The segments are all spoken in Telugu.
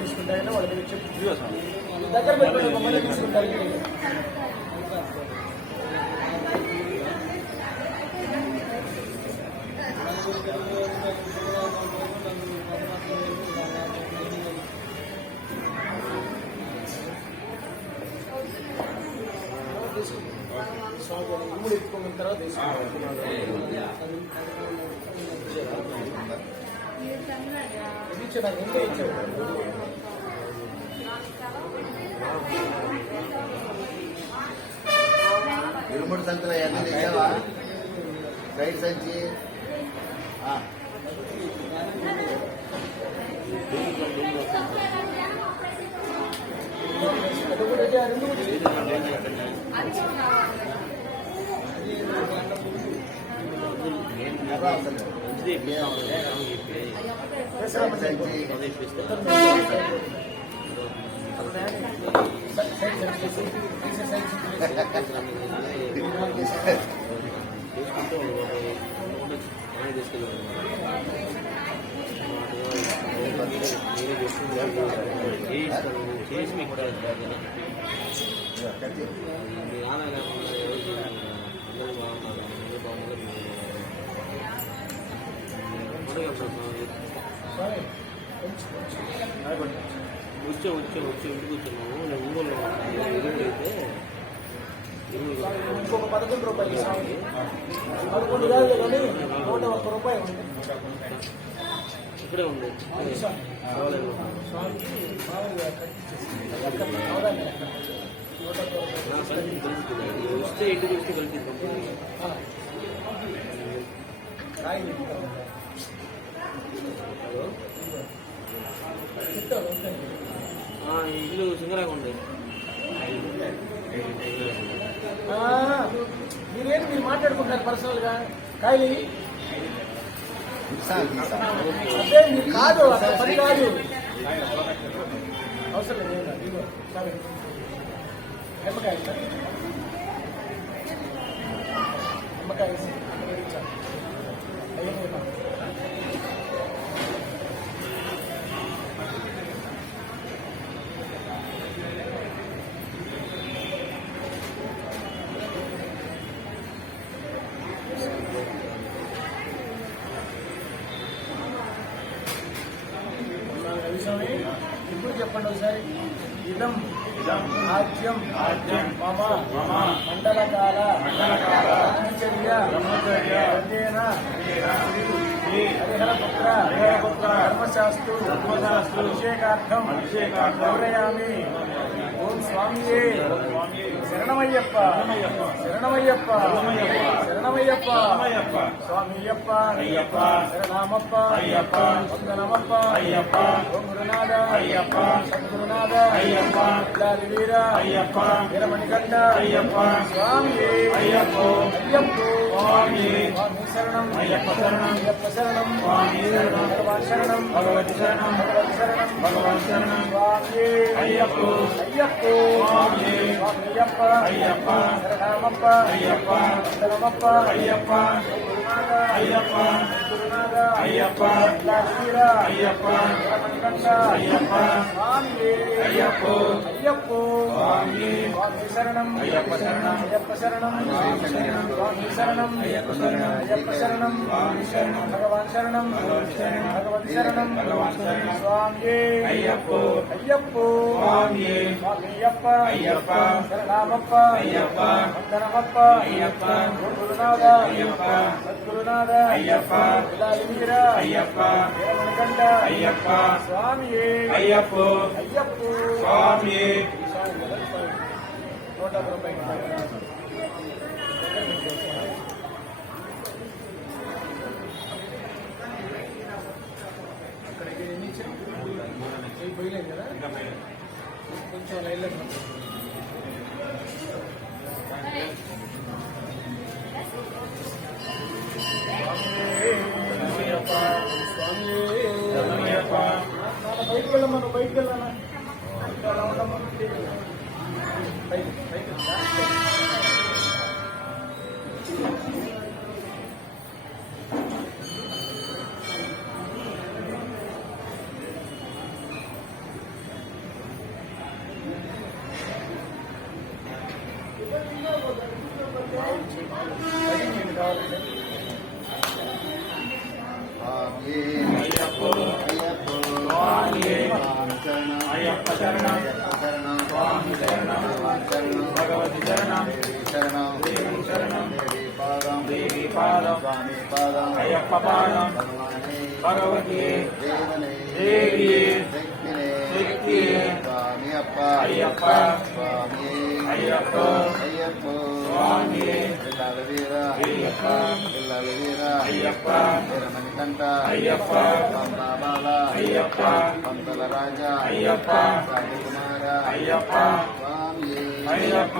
తీసుకుంటారంటే వాళ్ళ దగ్గర దగ్గర పెట్టుకుంటే మళ్ళీ తీసుకుంటారు. ఇమ్ముడు ఎత్తుకున్న తర్వాత ఇరుముడు సంచులు అన్నీ తెచ్చావా? సైడ్ సంచి చేసి మీకు కూడా వచ్చి ఇంటికి వచ్చాము. నేను ఒంగోలు అయితే ఇంకొక 11 రూపాయలు 11 కాదు కానీ 101 రూపాయలు ఇక్కడే ఉంది. వస్తే ఇంటికి వస్తే కలిపి ఇల్లు సింగరాగా ఉంది. మీరేంటి మీరు మాట్లాడుకుంటున్నారు పర్సనల్ గా? కాయలు అదే మీరు కాదు, అసలు పని కాదు, అవసరం లేదు. నిమ్మకాయ నిమ్మకాయ ఇప్పుడు చెప్పండి ఒకసారి. ఇదం ఆద్యం మమ మండలకాల బ్రహ్మచర్య హరిహరపుత్ర ధర్మశాస్త్రు అభిషేకార్థం గౌరయామి. ఓం స్వామియే శరణమయ్యప్ప శరణమయ్యప్ప శరణమయ్యప్ప స్వామియప్ప శరణామప్ప వందనమప్ప ఓం గురునాథ సద్గురునాథ వీర వీరమణికంఠ స్వామియే అయ్యప్పో స్వామి శరణం అయ్యప్ప శరణం భగవాన్ శరణం భగవతి శరణం భగవాన్ శరణం స్వామి అయ్యప్పో స్వామి అయ్యప్ప శరణామప్ప వందనమప్ప గురునాథ గురునాథ అయ్యప్ప అయ్యప్ప అయ్యప్ప అయ్యప్ప అయ్యప్ప స్వామి శరణం అయ్యప్ప శరణం అయ్యప్ప శరణం స్వామి శరణం అయ్యప్ప శరణం అయ్యప్ప శరణం స్వామి శరణం భగవాన్ శరణం భగవన్ శరణం స్వామి అయ్యప్ప అయ్యప్ప స్వామి అయ్యప్ప అయ్యప్ప శరణమప్ప అయ్యప్ప వందనమప్ప అయ్యప్ప గురునాథ అయ్యప్ప సద్గురునాథ అయ్యప్ప వీర అయ్యప్ప వీరమణికంఠ అయ్యప్ప స్వామి అయ్యప్ప అయ్యప్ప స్వామి 100 రూపాయలు అక్కడికి ఎన్ని ఇచ్చాం పోయలేదు కదా కొంచెం లైన్లో బయటికి వెళ్ళమ్మా నువ్వు బయటికి వెళ్ళానా అలా ఉండమ్మా బయటికి అయ్యప్ప శరణం స్వామి శరణం భగవతి శరణం శరణం శరణం దేవి పాదం స్వామి పాదం అయ్యప్ప పాదం భగవతి దేవి శక్తి స్వామి అయ్యప్ప స్వామి అయ్యప్ప అయ్యప్ప స్వామి వీర అయ్యప్ప వీర అయ్యప్ప వీరమణికంఠ అయ్యప్ప పంబాబాల అయ్యప్ప పంతల రాజా అయ్యప్ప సాయికుమార అయ్యప్ప స్వామి అయ్యప్ప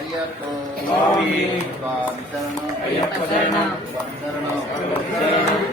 అయ్యప్ప స్వామి స్వామి శరణం అయ్యప్ప శరణం శరణం శరణం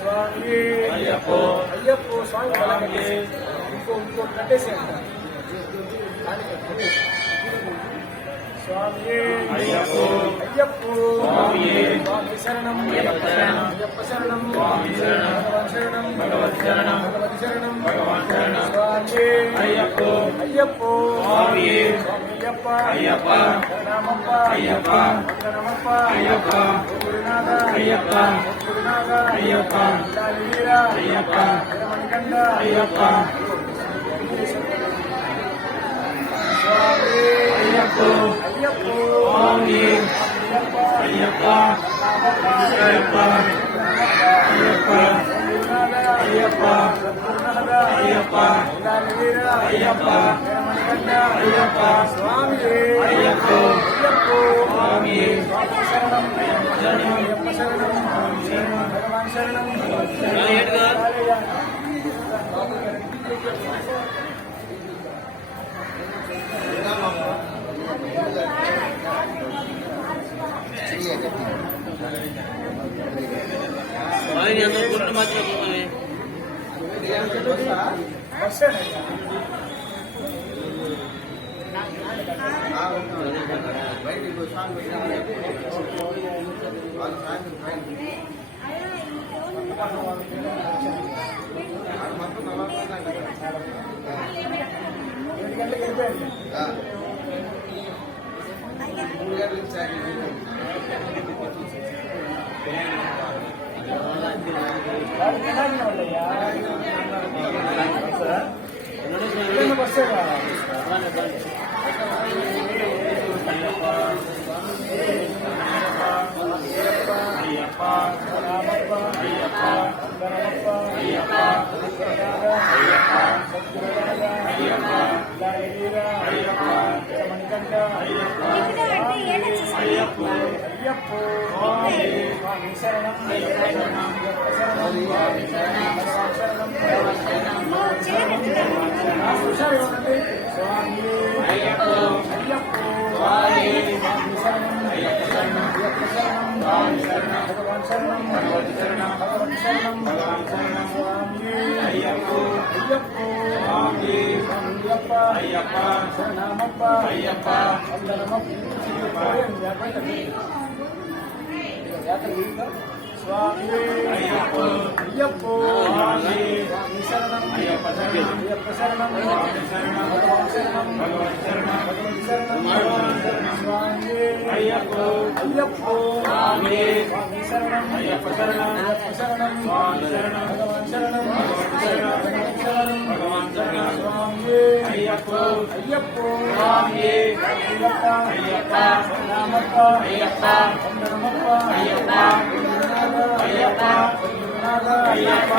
స్వామి అయ్యప్ప అయ్యప్ప స్వామి ఇంకో కట్టేసి స్వామి అయ్యప్ప అయ్యప్ప స్వామి స్వామి శరణం అయ్యప్ప శరణం స్వామి శరణం భగవతి శరణం భగవాన్ శరణం స్వామి అయ్యప్ప అయ్యప్ప స్వామి అయ్యప్ప అయ్యప్ప శరణమప్ప అయ్యప్ప వందనమప్ప అయ్యప్ప గురునాథ అయ్యప్ప గురునాథ అయ్యప్ప వీర అయ్యప్ప వీరమణికంఠ అయ్యప్ప స్వామి అయ్యప్ప అయ్యప్ప స్వామి అయ్యప్ప అయ్యప్ప అయ్యప్ప అయ్యప్ప అయ్యప్ప వీర అయ్యప్ప వీరమణికంఠ అయ్యప్ప స్వామి అయ్యప్ప అయ్యప్ప స్వామి శరణం అయ్యప్ప శరణం భగవాన్ శరణం అందరూ గుర్తు మాత్రం Gracias. ಇದನ್ನು ಬರ್ಸೇವ ಅಯ್ಯಪ್ಪ ರಾಮಪ್ಪ ಅಯ್ಯಪ್ಪ ಗಣಮಪ್ಪ ಅಯ್ಯಪ್ಪ ಅಯ್ಯಪ್ಪ ಸದ್ಗುರುರಾಜ ಅಯ್ಯಪ್ಪ ಗಾಯವೀರ ಅಯ್ಯಪ್ಪ ಮಣಿಕಂಠ ಅಯ್ಯಪ್ಪ ಅಯ್ಯಪ್ಪ ಅಯ್ಯಪ್ಪ ಸ್ವಾಮಿ ಶರಣಂ ಅಯ್ಯಪ್ಪ ಶರಣಂ ಸ್ವಾಮಿ ಶರಣಂ ಭಗವಾನ್ ಶರಣಂ ಸ್ವಾಮಿ ಅಯ್ಯಪ್ಪ ಅಯ್ಯಪ್ಪ ಸ್ವಾಮಿ ಶರಣಂ ಅಯ್ಯಪ್ಪ ಶರಣಂ ಸ್ವಾಮಿ ಶರಣಂ ಭಗವಾನ್ ಶರಣಂ ಭಗವತಿ ಶರಣಂ ಭಗವತಿ ಶರಣಂ ಭಗವಾನ್ ಶರಣಂ ಸ್ವಾಮಿ ಅಯ್ಯಪ್ಪ ಅಯ್ಯಪ್ಪ ಸ್ವಾಮಿ ಅಯ್ಯಪ್ಪ ಅಯ್ಯಪ್ಪ ಶರಣಮಪ್ಪ ಅಯ್ಯಪ್ಪ ಸ್ವಾಮಿ ಅಯ್ಯಪ್ಪ ಅಯ್ಯಪ್ಪ ಸ್ವಾಮಿ ಶರಣಂ ಅಯ್ಯಪ್ಪ ಶರಣಂ ಅಯ್ಯಪ್ಪ ಶರಣಂ ಸ್ವಾಮಿ ಶರಣಂ ಭಗವಾನ್ ಶರಣಂ ಭಗವತಿ ಶರಣಂ ಭಗವತಿ ಶರಣಂ ಭಗವಾನ್ ಶರಣಂ ಸ್ವಾಮಿ ಅಯ್ಯಪ್ಪ ಅಯ್ಯಪ್ಪ ಸ್ವಾಮಿ ಶರಣಂ ಅಯ್ಯಪ್ಪ ಶರಣಂ ಅಯ್ಯಪ್ಪ ಶರಣಂ ಸ್ವಾಮಿ ಶರಣಂ ಭಗವಾನ್ ಶರಣಂ ಭಗವತಿ ಶರಣಂ ಭಗವತಿ ಶರಣಂ ಭಗವಾನ್ ಶರಣಂ ಸ್ವಾಮಿ ಅಯ್ಯಪ್ಪ ಅಯ್ಯಪ್ಪ ಸ್ವಾಮಿ ಅಯ್ಯಪ್ಪ ಅಯ್ಯಪ್ಪ ರಾಮಪ್ಪ ಅಯ್ಯಪ್ಪ ಚಂದ್ರಮಪ್ಪ ಅಯ್ಯಪ್ಪ ಅಯ್ಯಪ್ಪ ಅಯ್ಯಪ್ಪ